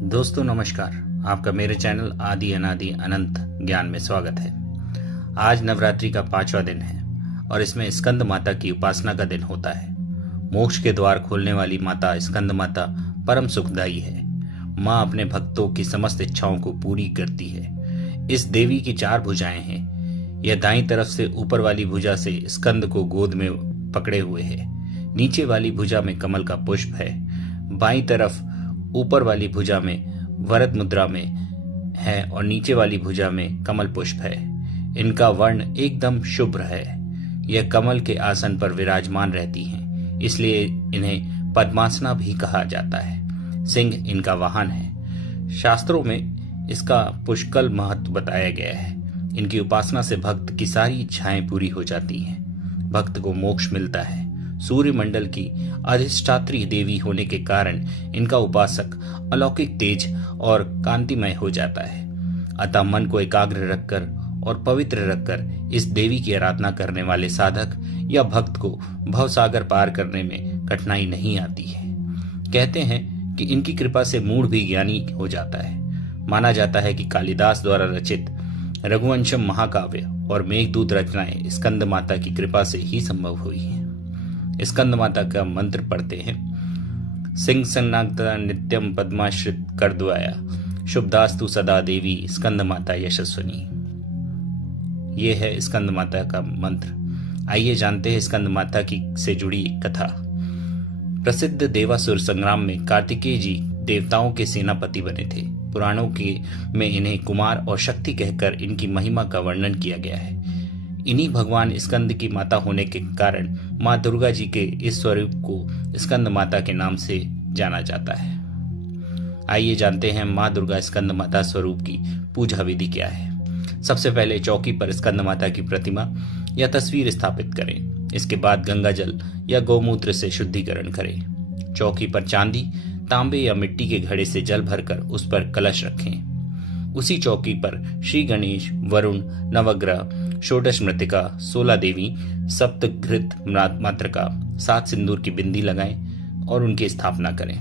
दोस्तों नमस्कार। आपका मेरे चैनल आदि अनादि अनंत ज्ञान में स्वागत है। आज नवरात्रि का 5वां दिन है और इसमें स्कंद माता की उपासना का दिन होता है। मोक्ष के द्वार खोलने वाली माता स्कंद माता परम सुखदायी है। माँ अपने भक्तों की समस्त इच्छाओं को पूरी करती है। इस देवी की 4 भुजाएं हैं। यह दाईं तरफ से ऊपर वाली भुजा से स्कंद को गोद में पकड़े हुए है। नीचे वाली भुजा में कमल का पुष्प है। बाईं तरफ ऊपर वाली भुजा में वरद मुद्रा में है और नीचे वाली भुजा में कमल पुष्प है। इनका वर्ण एकदम शुभ्र है। यह कमल के आसन पर विराजमान रहती हैं, इसलिए इन्हें पद्मासना भी कहा जाता है। सिंह इनका वाहन है। शास्त्रों में इसका पुष्कल महत्व बताया गया है। इनकी उपासना से भक्त की सारी इच्छाएं पूरी हो जाती हैं। भक्त को मोक्ष मिलता है। सूर्य मंडल की अधिष्ठात्री देवी होने के कारण इनका उपासक अलौकिक तेज और कांतिमय हो जाता है। अतः मन को एकाग्र रखकर और पवित्र रखकर इस देवी की आराधना करने वाले साधक या भक्त को भवसागर पार करने में कठिनाई नहीं आती है। कहते हैं कि इनकी कृपा से मूढ़ भी ज्ञानी हो जाता है। माना जाता है कि कालिदास द्वारा रचित रघुवंशम महाकाव्य और मेघदूत रचनाएं स्कंद माता की कृपा से ही संभव हुई हैं। स्कंद माता का मंत्र पढ़ते हैं। सिंह सन्नागता नित्यम पद्माश्रित कर द्वाया, शुभदास्तु सदा देवी स्कंद माता यशस्वनी। ये है स्कंद माता का मंत्र। आइए जानते हैं स्कंद माता की से जुड़ी एक कथा। प्रसिद्ध देवासुर संग्राम में कार्तिकेय जी देवताओं के सेनापति बने थे। पुराणों में इन्हें कुमार और शक्ति कहकर इनकी महिमा का वर्णन किया गया है। इन्हीं भगवान स्कंद की माता होने के कारण माँ दुर्गा जी के इस स्वरूप को स्कंद माता के नाम से जाना जाता है। आइए जानते हैं माँ दुर्गा स्कंद माता स्वरूप की पूजा विधि क्या है। सबसे पहले चौकी पर स्कंद माता की प्रतिमा या तस्वीर स्थापित करें। इसके बाद गंगा जल या गौमूत्र से शुद्धिकरण करें। चौकी पर चांदी, तांबे या मिट्टी के घड़े से जल भरकर उस पर कलश रखें। उसी चौकी पर श्री गणेश, वरुण, नवग्रह, षोडश मृतिका, 16 देवी, सप्तघृत मातृका, 7 सिंदूर की बिंदी लगाएं और उनकी स्थापना करें।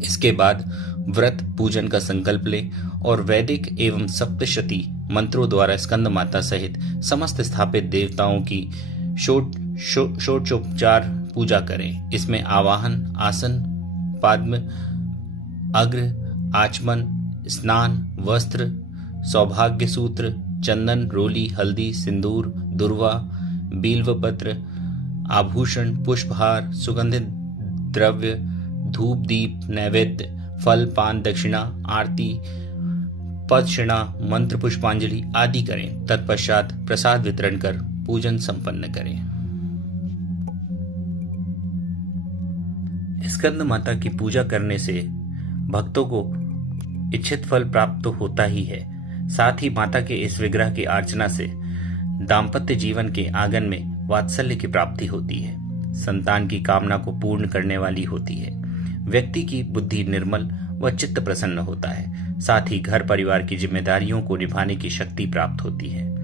इसके बाद व्रत पूजन का संकल्प लें और वैदिक एवं सप्तशती मंत्रों द्वारा स्कंद माता सहित समस्त स्थापित देवताओं की षोडशोपचार पूजा करें। इसमें आवाहन, आसन, पद्म, अग्र, आचमन, स्नान, वस्त्र, सौभाग्य सूत्र, चंदन, रोली, हल्दी, सिंदूर, दुर्वा, बील्वपत्र, आभूषण, पुष्पहार, सुगंधित द्रव्य, धूप, दीप, नैवेद्य, फल, पान, दक्षिणा, आरती, पदक्षिणा, मंत्र पुष्पांजलि आदि करें। तत्पश्चात प्रसाद वितरण कर पूजन संपन्न करें। स्कंद माता की पूजा करने से भक्तों को इच्छित फल प्राप्त तो होता ही है, साथ ही माता के इस विग्रह की अर्चना से दाम्पत्य जीवन के आंगन में वात्सल्य की प्राप्ति होती है। संतान की कामना को पूर्ण करने वाली होती है। व्यक्ति की बुद्धि निर्मल व चित्त प्रसन्न होता है। साथ ही घर परिवार की जिम्मेदारियों को निभाने की शक्ति प्राप्त होती है।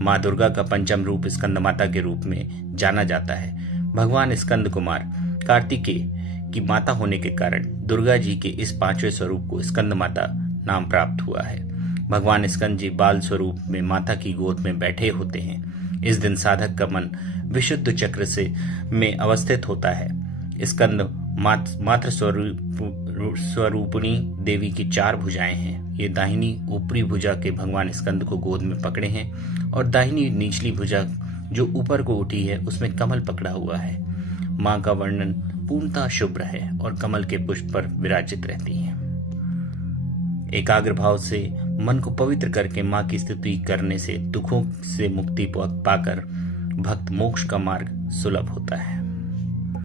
माँ दुर्गा का पंचम रूप स्कंद माता के रूप में जाना जाता है। भगवान स्कंद कुमार कार्तिकेय की माता होने के कारण दुर्गा जी के इस 5वें स्वरूप को स्कंद माता नाम प्राप्त हुआ है। भगवान स्कंद जी बाल स्वरूप में माता की गोद में बैठे होते हैं। इस दिन साधक का मन विशुद्ध चक्र से में अवस्थित होता है। स्कंद मात्र स्वरूपिणी देवी की 4 भुजाएं हैं। ये दाहिनी ऊपरी भुजा के भगवान स्कंद को गोद में पकड़े हैं और दाहिनी निचली भुजा जो ऊपर को उठी है उसमें कमल पकड़ा हुआ है। माँ का वर्णन पूर्णतः शुभ्र है और कमल के पुष्प पर विराजित रहती है। एकाग्र भाव से मन को पवित्र करके माँ की स्तुति करने से दुखों से मुक्ति पाकर भक्त मोक्ष का मार्ग सुलभ होता है।